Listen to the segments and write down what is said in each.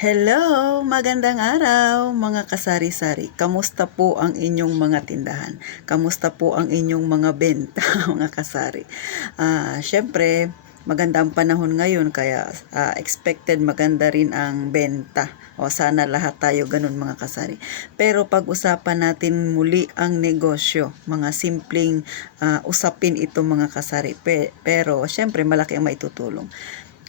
Hello! Magandang araw mga kasari-sari. Kamusta po ang inyong mga tindahan? Kamusta po ang inyong mga benta mga kasari? Siyempre, maganda ang panahon ngayon kaya expected maganda rin ang benta. O sana lahat tayo ganun mga kasari. Pero pag-usapan natin muli ang negosyo, mga simpleng usapin ito mga kasari. Pero siyempre malaki ang maitutulong.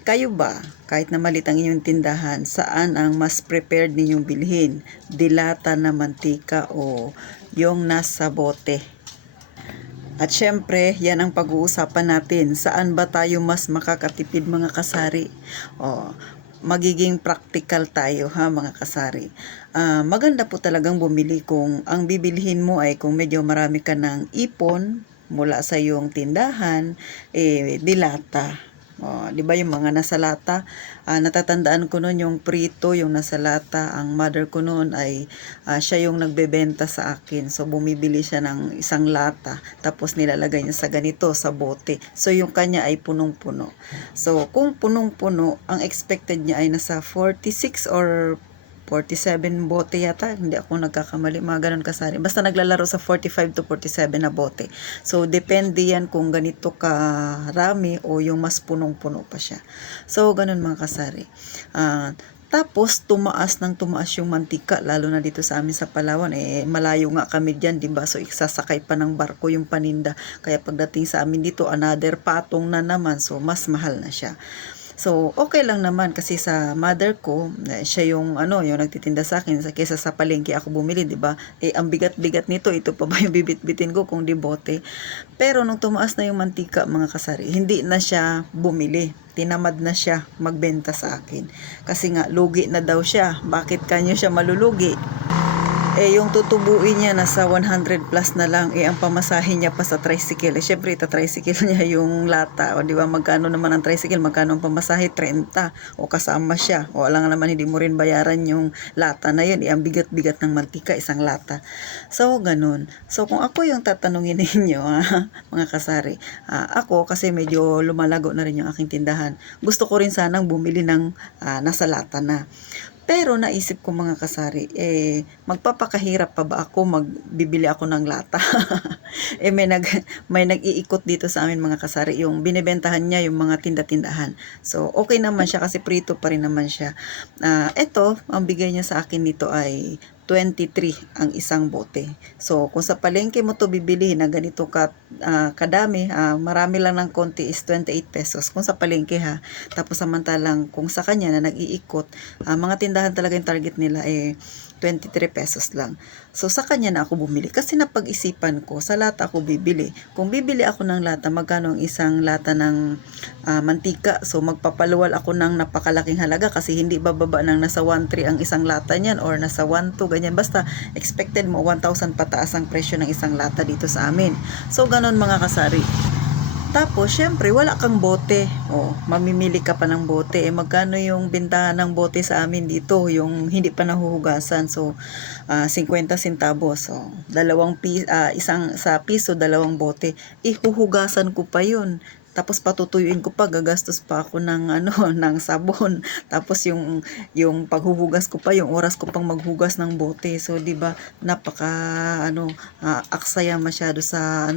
Kayo ba, kahit na malit ang inyong tindahan, saan ang mas prepared ninyong bilhin? Dilata na mantika o yung nasa bote? At syempre, yan ang pag-uusapan natin. Saan ba tayo mas makakatipid mga kasari? Magiging practical tayo ha mga kasari. Maganda po talagang bumili kung ang bibilhin mo ay kung medyo marami ka ng ipon mula sa iyong tindahan, dilata. Di ba yung mga nasa lata? Natatandaan ko noon yung prito, yung nasa lata. Ang mother ko noon ay siya yung nagbebenta sa akin. So bumibili siya ng isang lata. Tapos nilalagay niya sa ganito, sa bote. So yung kanya ay punong-puno. So kung punong-puno, ang expected niya ay nasa 46 or 47 bote yata, hindi ako nagkakamali, mga ganun kasari. Basta naglalaro sa 45 to 47 na bote. So, depende yan kung ganito karami o yung mas punong-puno pa siya. So, ganun mga kasari. Tapos, tumaas yung mantika, lalo na dito sa amin sa Palawan. Malayo nga kami dyan, diba? So, iksasakay pa ng barko yung paninda. Kaya pagdating sa amin dito, another patong na naman. So, mas mahal na siya. So, okay lang naman kasi sa mother ko, siya yung yung nagtitinda sa akin kaysa sa palengke ako bumili, 'di ba? Ang bigat-bigat nito, ito pa ba yung bibit-bitin ko kung di bote. Pero nung tumaas na yung mantika, mga kasari, hindi na siya bumili. Tinamad na siya magbenta sa akin. Kasi nga lugi na daw siya. Bakit kanyo siya malulugi? Yung tutubuin niya nasa 100 plus na lang, ang pamasahin niya pa sa tricycle. Syempre, tricycle niya yung lata. O, di ba, magkano naman ang tricycle? Magkano ang pamasahe? 30. O, kasama siya. O, alam naman, hindi mo rin bayaran yung lata na yun. Ang bigat-bigat ng mantika, isang lata. So, ganun. So, kung ako yung tatanungin ninyo, mga kasari, ako, kasi medyo lumalago na rin yung aking tindahan, gusto ko rin sanang bumili ng nasa lata na. Pero naisip ko mga kasari, magpapakahirap pa ba ako magbibili ako ng lata? May nag-iikot dito sa amin mga kasari, yung binebentahan niya yung mga tinda-tindahan. So, okay naman siya kasi prito pa rin naman siya. Ito, ang bigay niya sa akin nito ay 23 ang isang bote. So, kung sa palengke mo to bibili na ganito kadami, marami lang ng konti is 28 pesos. Kung sa palengke ha. Tapos samantalang kung sa kanya na nag-iikot, mga tindahan talaga yung target nila 23 pesos lang. So, sa kanya na ako bumili. Kasi napag-isipan ko, sa lata ako bibili. Kung bibili ako ng lata, magkano ang isang lata ng mantika? So, magpapaluwal ako ng napakalaking halaga kasi hindi bababa ng nasa 1.3 ang isang lata niyan or nasa 1.2, ganyan. Basta, expected mo 1,000 pataas ang presyo ng isang lata dito sa amin. So, ganon mga kasari. Tapos, syempre, wala kang bote. Mamimili ka pa ng bote. Magkano yung bentahan ng bote sa amin dito? Yung hindi pa nahuhugasan. So, 50 centavos. So, isang sa piso, dalawang bote. Ihuhugasan ko pa yun. Tapos patutuyuin ko pa, gagastos pa ako ng ng sabon. Tapos yung paghuhugas ko pa, yung oras ko pang maghugas ng bote. So 'di ba, napaka aksaya masyado sa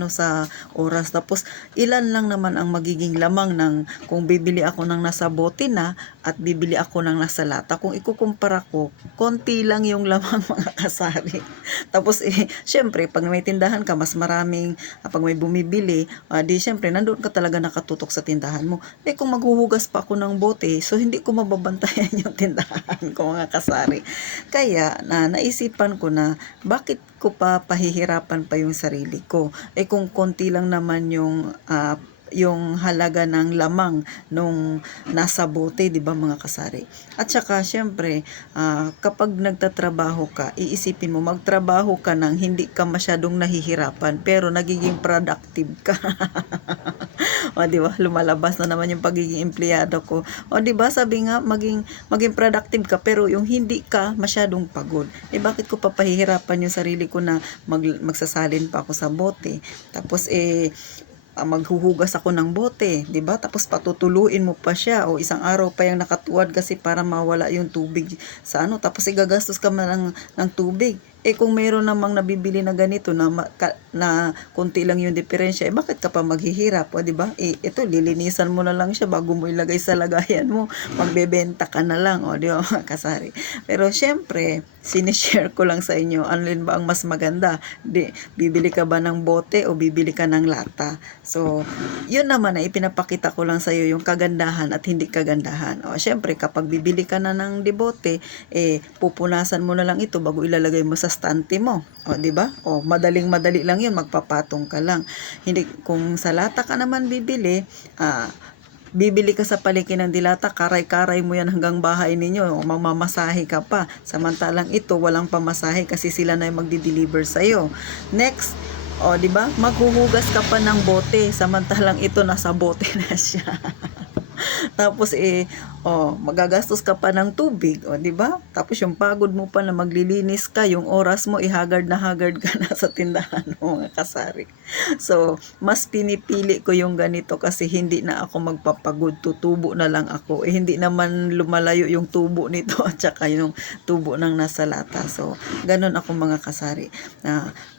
oras. Tapos ilan lang naman ang magiging lamang ng kung bibili ako ng nasa bote na at bibili ako ng nasa lata. Kung ikukumpara ko, konti lang yung lamang mga kasari. Tapos syempre, pag may tindahan ka, mas maraming pag may bumibili, di syempre nandoon ka talaga nakatutok sa tindahan mo. Kung maghuhugas pa ako ng bote, so hindi ko mababantayan yung tindahan ko mga kasari. Kaya naisipan ko na bakit ko pa pahihirapan pa yung sarili ko. Kung konti lang naman yung halaga ng lamang nung nasa bote, 'di ba mga kasari? At saka syempre, kapag nagtatrabaho ka, iisipin mo magtrabaho ka nang hindi ka masyadong nahihirapan pero nagiging productive ka. Di ba? Lumalabas na naman yung pagiging empleyado ko. Di ba? Sabi nga maging productive ka pero yung hindi ka masyadong pagod. Bakit ko papahihirapan yung sarili ko na magsasalin pa ako sa bote? Tapos maghuhugas ako ng bote, 'di ba? Tapos patutuluin mo pa siya o isang araw pa yung nakatuwad kasi para mawala yung tubig sa ano, tapos igagastos ka man ng tubig. Kung meron namang nabibili na ganito na konti lang yung diferensya, bakit ka pa maghihirap, o 'di ba? Ito lilinisan mo na lang siya bago mo ilagay sa lagayan mo. Magbebenta ka na lang, o 'di ba, mga kasari. Pero syempre, sinishare ko lang sa inyo, alin ba ang mas maganda? Bibili ka ba ng bote o bibili ka ng lata? So, yun naman ay ipinapakita ko lang sa iyo yung kagandahan at hindi kagandahan. O, syempre, kapag bibili ka na ng debote, pupunasan mo na lang ito bago ilalagay mo sa stante mo. O, di ba? O, madaling-madali lang yun, magpapatong ka lang. Hindi, kung sa lata ka naman bibili ka sa palengke ng dilata, karay-karay mo yan hanggang bahay ninyo, mamamasahe ka pa. Samantalang ito, walang pamasahe kasi sila na yung magdi-deliver sa'yo. Next, o, di ba? Maghuhugas ka pa ng bote, samantalang ito nasa bote na siya. Tapos magagastos ka pa ng tubig, o 'di ba? Tapos yung pagod mo pa na maglilinis ka, yung oras mo ihagard na hagard ka na sa tindahan mo, mga kasari. So, mas pinipili ko yung ganito kasi hindi na ako magpapagod, tutubo na lang ako. Hindi naman lumalayo yung tubo nito at saka yung tubo ng nasa lata. So, ganun ako, mga kasari.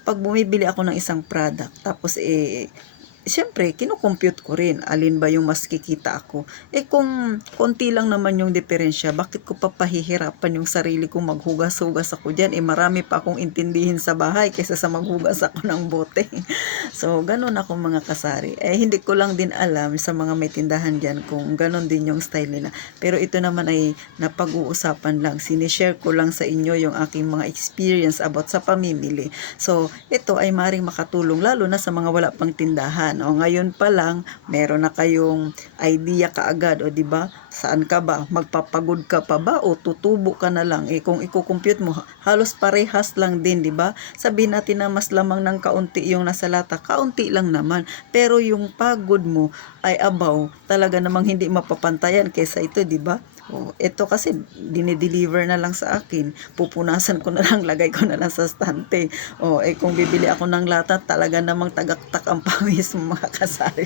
Pag bumibili ako ng isang product, tapos siyempre, kinukompute ko rin alin ba yung mas kikita ako. Kung konti lang naman yung diferensya, bakit ko pa pahihirapan yung sarili kong maghugas-hugas ako dyan? Marami pa akong intindihin sa bahay kaysa sa maghugas ako ng bote. So, ganun ako, mga kasari. Hindi ko lang din alam sa mga may tindahan dyan kung ganun din yung style nila. Pero ito naman ay napag-uusapan lang. Sinishare ko lang sa inyo yung aking mga experience about sa pamimili. So, ito ay maring makatulong lalo na sa mga wala pang tindahan. O, ngayon pa lang, meron na kayong idea kaagad, o 'di ba? Saan ka ba? Magpapagod ka pa ba o tutubo ka na lang? Kung i-compute mo, halos parehas lang din, 'di ba? Sabihin natin na mas lamang ng kaunti yung nasa lata, kaunti lang naman. Pero yung pagod mo ay abaw, talaga namang hindi mapapantayan kaysa ito, 'di ba? Ito kasi dinideliver na lang sa akin. Pupunasan ko na lang, lagay ko na lang sa stante. Kung bibili ako ng lata, talaga namang tagaktak ang pawis mo, mga kasari.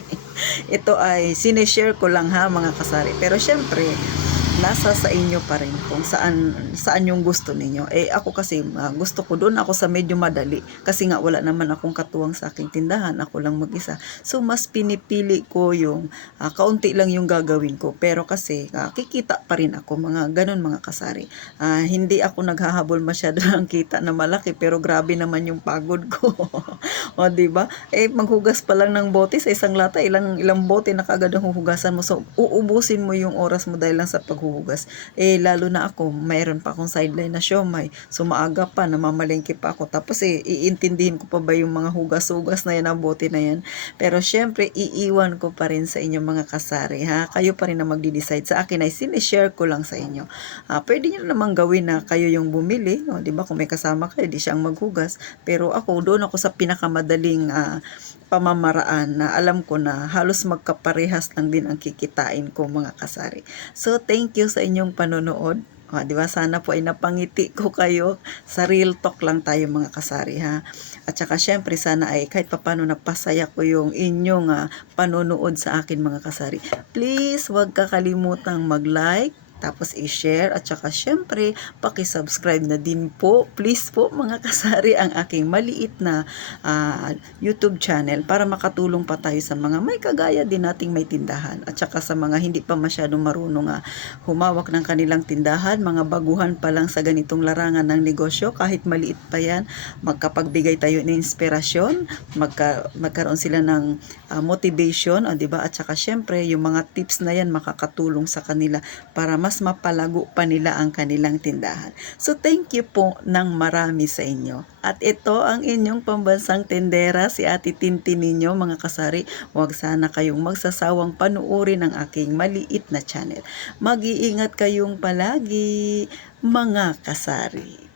Ito ay sinishare ko lang, ha, mga kasari. Pero syempre, nasa sa inyo pa rin kung saan yung gusto ninyo. Ako kasi gusto ko doon ako sa medyo madali kasi nga wala naman akong katuwang sa aking tindahan, ako lang mag-isa. So mas pinipili ko yung kaunti lang yung gagawin ko, pero kasi kikita pa rin ako, mga ganun, mga kasari. Hindi ako naghahabol masyado ng kita na malaki, pero grabe naman yung pagod ko. O, di ba? Maghugas pa lang ng bote sa isang lata, ilang bote na kagad ang huhugasan mo. So uubusin mo yung oras mo dahil lang sa paghuhugas. Lalo na ako, mayroon pa akong sideline na siomay. So maaga pa, namamalengke pa ako. Tapos iintindihin ko pa ba yung mga hugas-hugas na yan, ang bote na yan. Pero syempre, iiwan ko pa rin sa inyo, mga kasari, ha? Kayo pa rin na magdi-decide. Sa akin ay sinishare ko lang sa inyo. Pwede nyo namang gawin na kayo yung bumili, no? Diba? Kung may kasama kayo, di siyang maghugas. Pero doon ako sa pinakamadaling pamamaraan na alam ko na halos magkaparehas lang din ang kikitain ko, mga kasari. So, thank you sa inyong panonood. Di ba? Sana po ay napangiti ko kayo. Sa real talk lang tayo, mga kasari, ha. At saka syempre sana ay kahit papano napasaya ko yung inyong panonood sa akin, mga kasari. Please, huwag kakalimutang mag-like, tapos i-share, at saka syempre paki-subscribe na din po, please po, mga kasari, ang aking maliit na YouTube channel para makatulong pa tayo sa mga may kagaya din nating may tindahan, at saka sa mga hindi pa masyadong marunong humawak ng kanilang tindahan, mga baguhan pa lang sa ganitong larangan ng negosyo. Kahit maliit pa yan, magkapagbigay tayo ng inspirasyon, magkaroon sila ng motivation, di ba? At saka syempre yung mga tips na yan makakatulong sa kanila para mas mapalago pa nila ang kanilang tindahan. So, thank you po ng marami sa inyo. At ito ang inyong pambansang tendera, si Ate Tintin ninyo, mga kasari. Huwag sana kayong magsasawang panuorin ang aking maliit na channel. Mag-iingat kayong palagi, mga kasari.